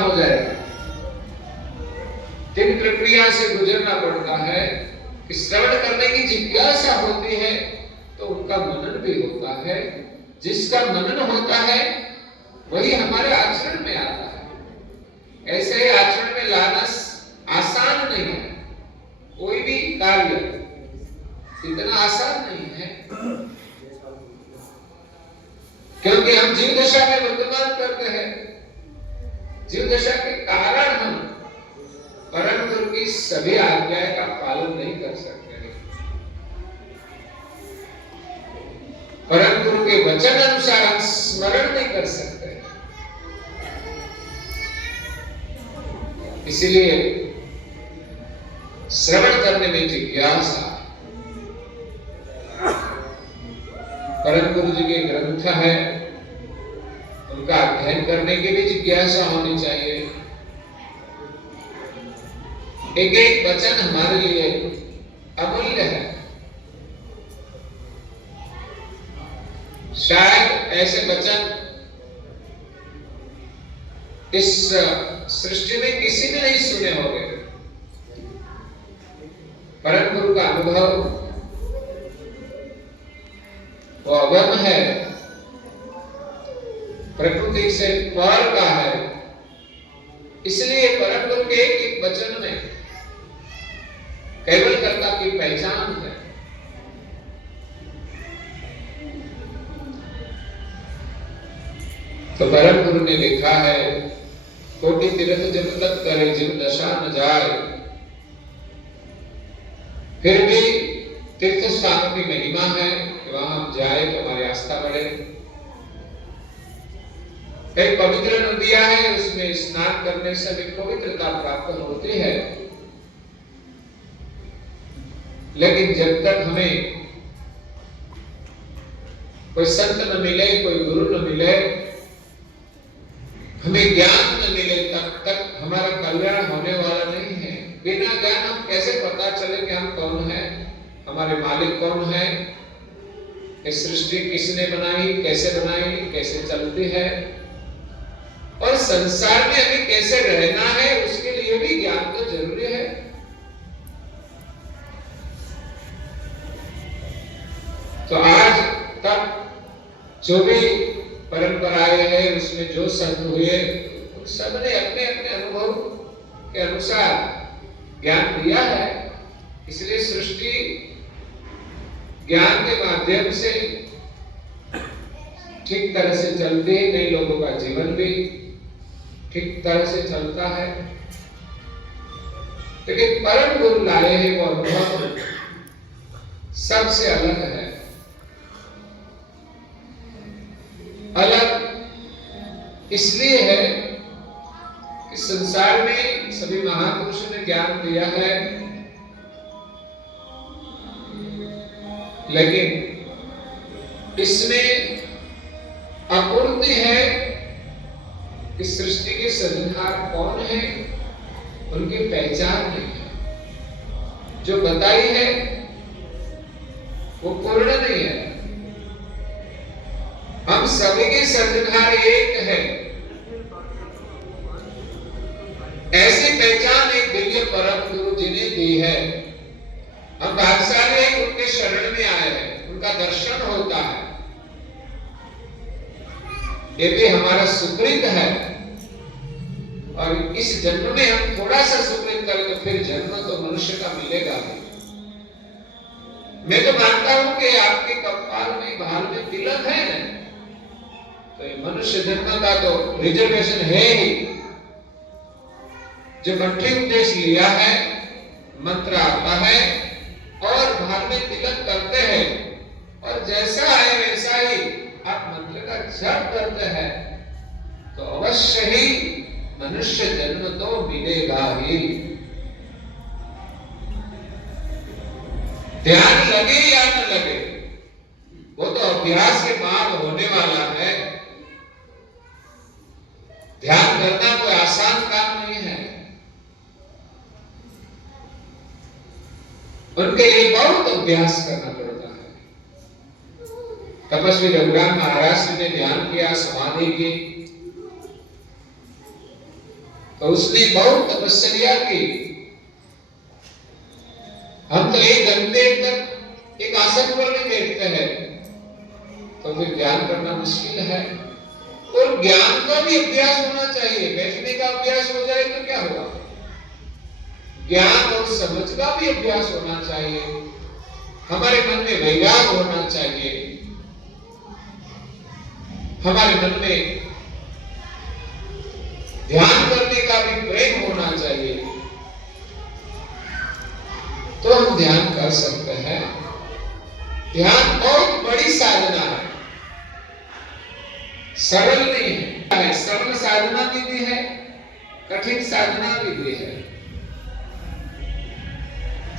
हो जाएगा। किन प्रक्रिया से गुजरना पड़ता है कि श्रवण करने की जिज्ञासा होती है तो उनका मनन भी होता है। जिसका मनन होता है वही हमारे आचरण में आता है। ऐसे ही आचरण में लाना आसान नहीं है। कोई भी कार्य इतना आसान नहीं है, क्योंकि हम जीव दशा में वर्तमान करते हैं। जीव दशा के कारण हम परम गुरु की सभी आज्ञाएं का पालन नहीं कर सकते, परम गुरु के वचन अनुसार हम स्मरण नहीं कर सकते। इसीलिए श्रवण करने में जिज्ञासा, परम गुरु जी के ग्रंथ है उनका अध्ययन करने की भी जिज्ञासा होनी चाहिए। एक एक वचन हमारे लिए अमूल्य है। शायद ऐसे वचन इस सृष्टि में किसी ने नहीं सुने होंगे। परम गुरु का अनुभव वो अगम है, प्रकृति से पार का है। इसलिए परम गुरु के एक एक वचन में केवल कर्ता की पहचान है। तो परम गुरु ने लिखा है, कोटि तीर्थ जब तक करे जिन दशा न जाए। फिर भी तीर्थ स्थानों की महिमा है कि वहां हम जाए तो हमारी आस्था बढ़े। कई पवित्र नदियां हैं, उसमें स्नान करने से भी पवित्रता प्राप्त होती है। लेकिन जब तक हमें कोई संत न मिले, कोई गुरु न मिले, हमें ज्ञान न मिले, तब तक हमारा कल्याण होने वाला नहीं है। बिना ज्ञान हम कैसे पता चले कि हम कौन है, हमारे मालिक कौन है, इस सृष्टि किसने बनाई, कैसे बनाई, कैसे चलती है, और संसार में हमें कैसे रहना है, उसके लिए भी ज्ञान तो जरूरी है। तो आज तक जो भी परंपराएं हैं, उसमें जो संत हुए, उन सब ने अपने अपने अनुभव के अनुसार ज्ञान दिया है। इसलिए सृष्टि ज्ञान के माध्यम से ठीक तरह से चलती है। कई लोगों का जीवन भी ठीक तरह से चलता है, लेकिन परम गुरु लाए हैं वो अनुभव सबसे अलग है। अलग इसलिए है कि संसार में सभी महापुरुषों ने ज्ञान दिया है, लेकिन इसमें अपूर्ति है कि सृष्टि के सृजनहार कौन है, उनकी पहचान नहीं है। जो बताई है वो पूर्ण नहीं है। हम सभी के सृजनहार एक है, ऐसी पहचान एक दिव्य परम गुरु जी ने दी है। हम भाग्यशाली हैं, उनके शरण में आए हैं, उनका दर्शन होता है, ये भी हमारा सुकृत है। और इस जन्म में हम थोड़ा सा सुकृत करें तो फिर जन्म तो मनुष्य का मिलेगा ही। मैं तो मानता हूं कि आपके कपाल में, भाल में तिलक है ना, तो ये मनुष्य जन्म का तो रिजर्वेशन है ही। जो मठ्ठी उपदेश लिया है, मंत्र आता है और भाल में तिलक करते हैं, और जैसा है वैसा ही आप मंत्र का जप करते हैं, तो अवश्य ही मनुष्य जन्म तो मिलेगा ही। ध्यान लगे या न लगे, वो तो अभ्यास के बाद होने वाला है। ध्यान करना कोई आसान काम नहीं है, उनके लिए बहुत अभ्यास करना पड़ता है। तपस्वी रघुराम महाराज ने ध्यान किया, समाधि की, तो उसने बहुत तपस्या की। हम तो 1 घंटे तक एक आसन पर भी बैठते हैं, तो फिर ध्यान करना मुश्किल है। और ज्ञान का भी अभ्यास होना चाहिए। बैठने का अभ्यास हो जाए तो क्या होगा? ज्ञान और समझ का भी अभ्यास होना चाहिए। हमारे मन में वैराग होना चाहिए, हमारे मन में ध्यान करने का भी प्रेम होना चाहिए, तो हम ध्यान कर सकते हैं। ध्यान बहुत बड़ी साधना है, सरल नहीं है। सरल साधना विधि है, कठिन साधना विधि है।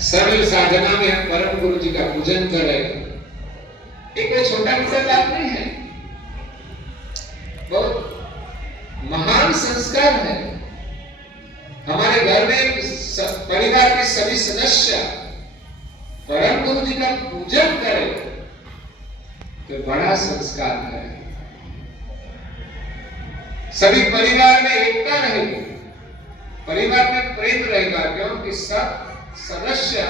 सरल साधना में हम परम गुरु जी का पूजन करें, एक कोई छोटा मोटा बात नहीं है, बहुत महान संस्कार है। हमारे घर में परिवार के सभी सदस्य परम गुरु जी का पूजन करें तो बड़ा संस्कार है। सभी परिवार में एकता रहेगी, परिवार में प्रेम रहेगा, क्योंकि सब सदस्य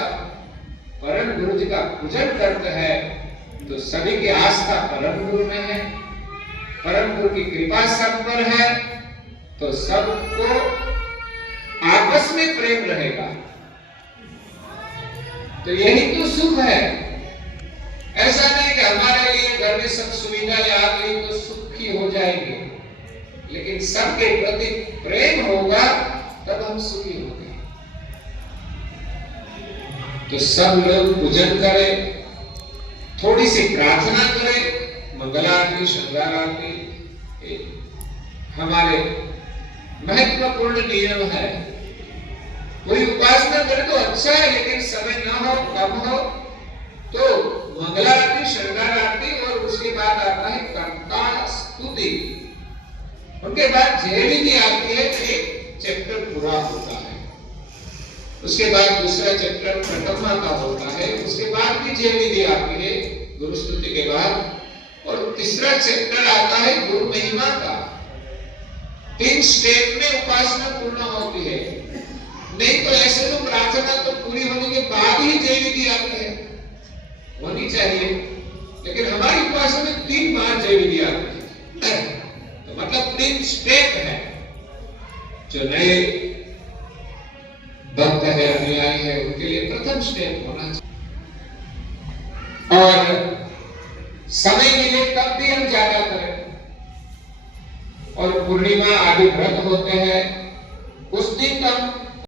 परम गुरु जी का पूजन करते हैं तो सभी की आस्था परम गुरु में है, परम गुरु की कृपा सब पर है, तो सबको आपस में प्रेम रहेगा। तो यही तो सुख है। ऐसा नहीं कि हमारे लिए घर में सब सुविधाएं आ गई तो सुखी हो जाएंगे, लेकिन सबके प्रति प्रेम होगा तब हम सुखी होंगे। तो सब लोग पूजन करें, थोड़ी सी प्रार्थना करें। मंगलारती, शंकरारती हमारे महत्वपूर्ण नियम है। कोई उपासना करे तो अच्छा है, लेकिन समय ना हो, कम हो तो मंगलारती, शंकरारती और उसके बाद आता है कर्ता स्तुति। उनके बाद जय विधि आती है, एक चैप्टर पूरा होता है। उसके बाद दूसरा चैप्टर प्रथमा का होता है, उसके बाद भी जय विधि आती है गुरु स्तुति के बाद, और तीसरा चैप्टर आता है गुरु महिमा का। 3 स्टेप में उपासना पूर्ण होती है। नहीं तो ऐसे तो प्रार्थना तो पूरी होने के बाद ही जय विधि आती है, होनी चाहिए, लेकिन हमारी उपासना में 3 बार जय विधि आती है। तो मतलब 3 स्टेप है। जो नए भक्त है, अनुयायी है, उनके लिए प्रथम स्टेप होना चाहिए। और समय मिले तब भी हम ज्यादा करें। और पूर्णिमा आदि व्रत होते हैं, उस दिन हम